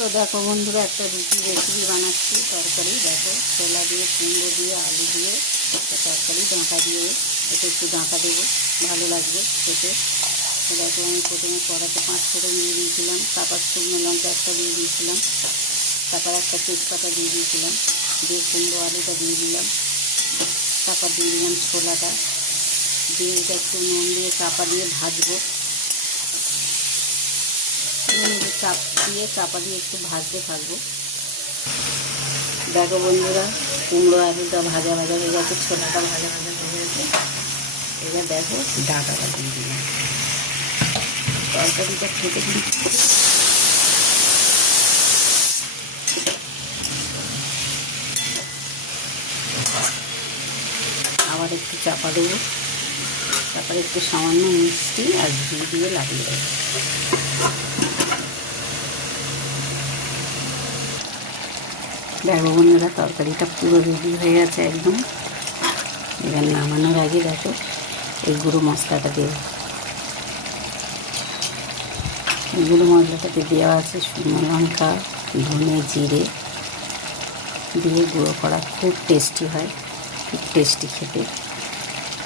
তো দেখো বন্ধুরা, একটা রুটি রেসিপি বানাচ্ছি। তরকারি দেখো, ছোলা দিয়ে, কুমড়ো দিয়ে, আলু দিয়ে একটা তরকারি, ডাঁটা দিয়ে। এতে একটু ডাঁটা দেবো, ভালো লাগবে খেতে। তো দেখো, আমি প্রথমে কড়াতে 5 ফোড়ন দিয়ে দিয়েছিলাম, তারপর শুকনো লঙ্কা একটা দিয়ে দিয়েছিলাম, তারপর একটা তেজপাতা দিয়ে দিয়েছিলাম, দিয়ে কুমড়ো আলুটা দিয়ে দিলাম, তারপর দিয়ে দিলাম ছোলাটা দিয়ে, এটা একটু নুন দিয়ে চাপা দিয়ে ভাজবো। চাপা দিয়ে একটু ভাজতে থাকবো। দেখো বন্ধুরা, কুমড়ো আলুটা ভাজা ভাজা হয়ে গেছে, ছোলাটা ভাজা ভাজা হয়ে গেছে। এবার দেখো ডাঁটাটা দিয়ে দিলাম। তরকারিটা খেতে কিন্তু আবার একটু চাপা দেবো, তারপরে একটু সামান্য মিষ্টি আর ঘি দিয়ে লাগিয়ে দেবো। দেখো বন্ধুরা, তরকারিটা পুরো রেডি হয়ে গেছে একদম। এবার নামানোর আগে দেখো এই গুঁড়ো মশলাটা দেবো। এই গুঁড়ো মশলাটাতে দেওয়া আছে শুকনো লঙ্কা, ধনে, জিরে দিয়ে গুঁড়ো করা, খুব টেস্টি হয়, খুব টেস্টি খেতে।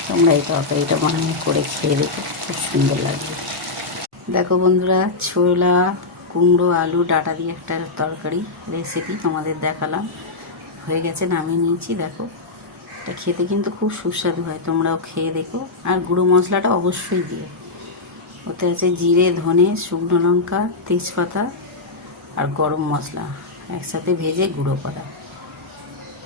তোমরা এই তরকারিটা বানিয়ে করে খেয়ে দেখো, খুব সুন্দর লাগবে। দেখো বন্ধুরা, ছোলা, কুমড়ো, আলু, ডাঁটা দিয়ে একটা তরকারি রেসিপি তোমাদের দেখালাম, হয়ে গেছে, নামিয়ে নিয়েছি। দেখো, এটা খেতে কিন্তু খুব সুস্বাদু হয়, তোমরাও খেয়ে দেখো। আর গুঁড়ো মশলাটা অবশ্যই দিও। ওতে আছে জিরে, ধনে, শুকনো লঙ্কা, তেজপাতা আর গরম মশলা একসাথে ভেজে গুঁড়ো করা।